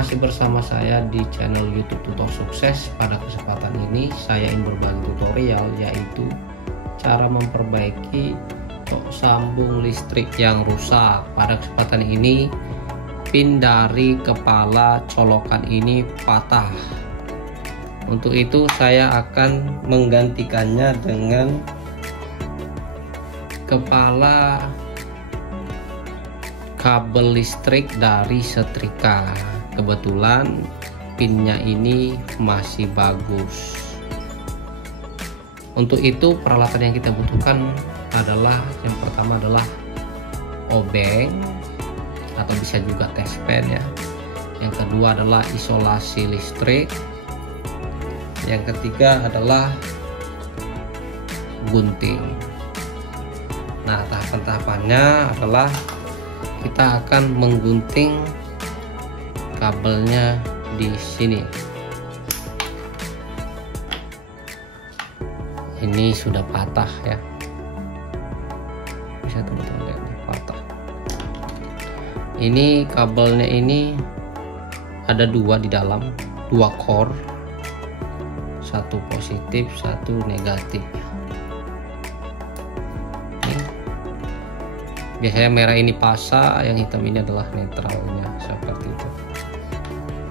masih bersama saya di channel YouTube Tutor Sukses. Pada kesempatan ini saya ingin berbagi tutorial, yaitu cara memperbaiki sambung listrik yang rusak. Pada kesempatan ini pin dari kepala colokan ini patah. Untuk itu saya akan menggantikannya dengan kepala kabel listrik dari setrika. Kebetulan pinnya ini masih bagus. Untuk itu peralatan yang kita butuhkan adalah, yang pertama adalah obeng atau bisa juga tespen ya. Yang kedua adalah isolasi listrik. Yang ketiga adalah gunting. Nah, tahapan-tahapannya adalah kita akan menggunting kabelnya di sini. Ini sudah patah ya, bisa teman-teman lihat nih, patah. Ini kabelnya ini ada dua di dalam, dua core, satu positif satu negatif. Biasanya merah ini pasa, yang hitam ini adalah netralnya, seperti itu.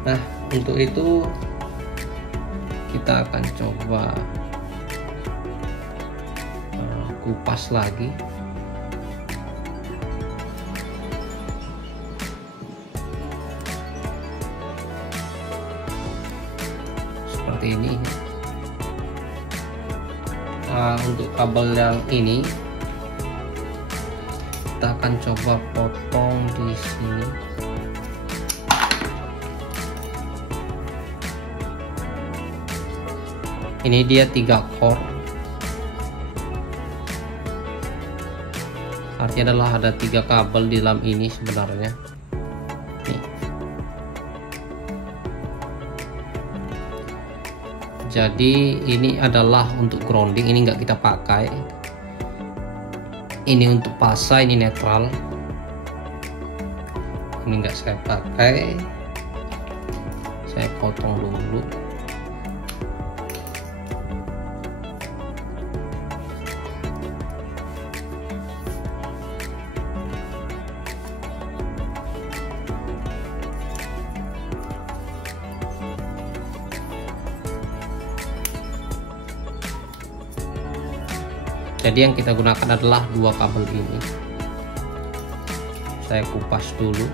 Nah, untuk itu kita akan coba kupas lagi. Seperti ini. Nah, untuk kabel yang ini kita akan coba potong di sini. Ini dia 3 core, artinya adalah ada 3 kabel di dalam ini sebenarnya. Nih. Jadi ini adalah untuk grounding, ini nggak kita pakai. Ini untuk pasa, ini netral. Ini enggak saya pakai. Saya potong dulu. Jadi yang kita gunakan adalah 2 kabel ini. Saya kupas dulu.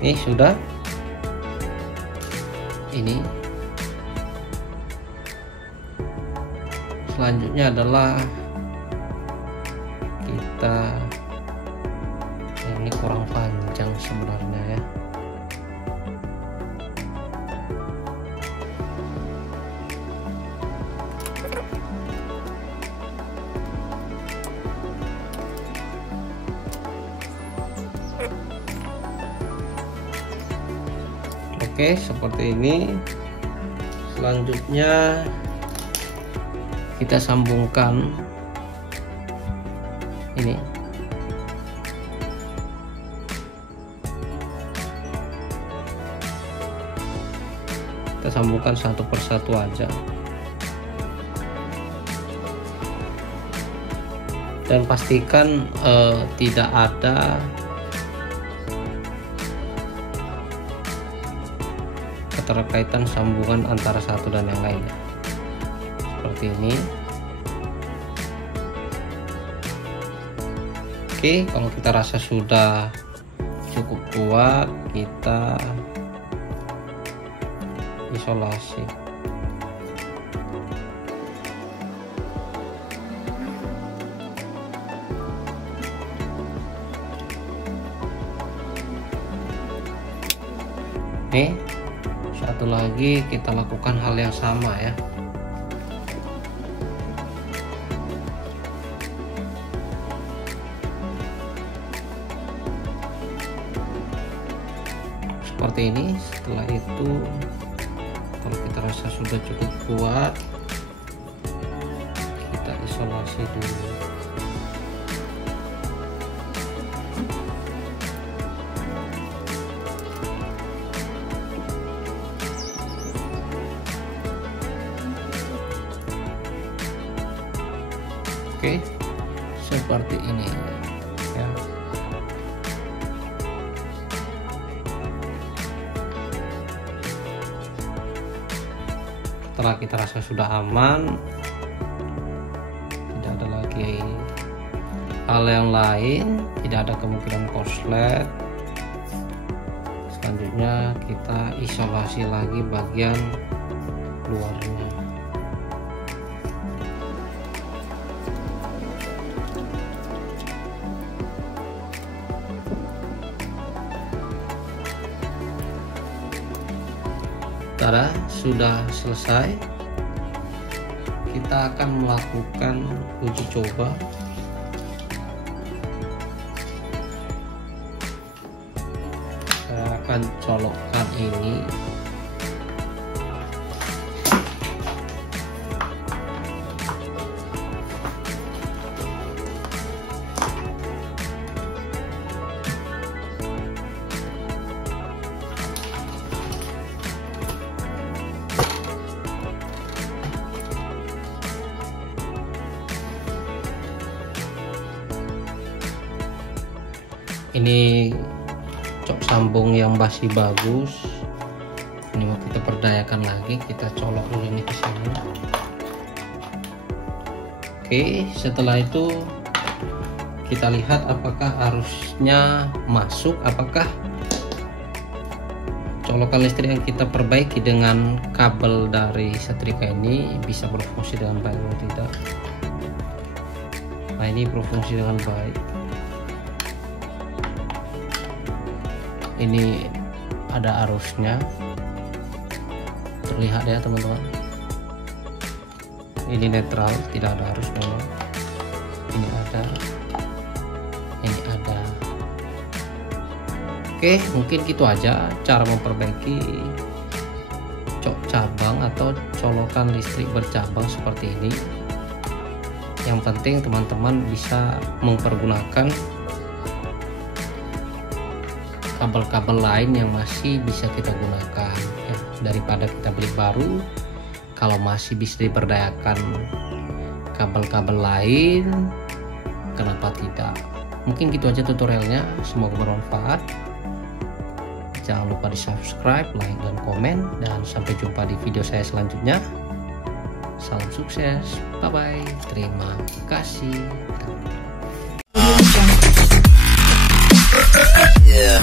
Ini sudah. Ini. Selanjutnya adalah kita, ini kurang panjang sebenarnya ya. Oke, seperti ini. Selanjutnya kita sambungkan ini. Kita sambungkan satu persatu aja. Dan pastikan tidak ada keterkaitan sambungan antara satu dan yang lainnya. Seperti ini. Oke, kalau kita rasa sudah cukup kuat, kita isolasi. Oke, satu lagi kita lakukan hal yang sama ya. seperti ini. Setelah itu kalau kita rasa sudah cukup kuat, kita isolasi dulu. Oke, seperti ini ya. Setelah kita rasa sudah aman, tidak ada lagi hal yang lain, tidak ada kemungkinan korslet. Selanjutnya kita isolasi lagi bagian luarnya. Tada, sudah selesai. Kita akan melakukan uji coba. Saya akan colokkan ini. Ini cok sambung yang masih bagus. Ini mau kita perdayakan lagi, kita colok dulu ini ke sini. Oke, setelah itu kita lihat apakah arusnya masuk, apakah colokan listrik yang kita perbaiki dengan kabel dari setrika ini bisa berfungsi dengan baik atau tidak. Nah, ini berfungsi dengan baik. Ini ada arusnya, terlihat ya teman-teman. Ini netral, tidak ada arus memang. Ini ada, ini ada. Oke, mungkin gitu aja cara memperbaiki cok cabang atau colokan listrik bercabang seperti ini. Yang penting teman-teman bisa mempergunakan kabel-kabel lain yang masih bisa kita gunakan ya, daripada kita beli baru. Kalau masih bisa diberdayakan kabel-kabel lain, kenapa tidak? Mungkin gitu aja tutorialnya, semoga bermanfaat. Jangan lupa di subscribe, like, dan komen, dan sampai jumpa di video saya selanjutnya. Salam sukses, bye bye, terima kasih. Yeah.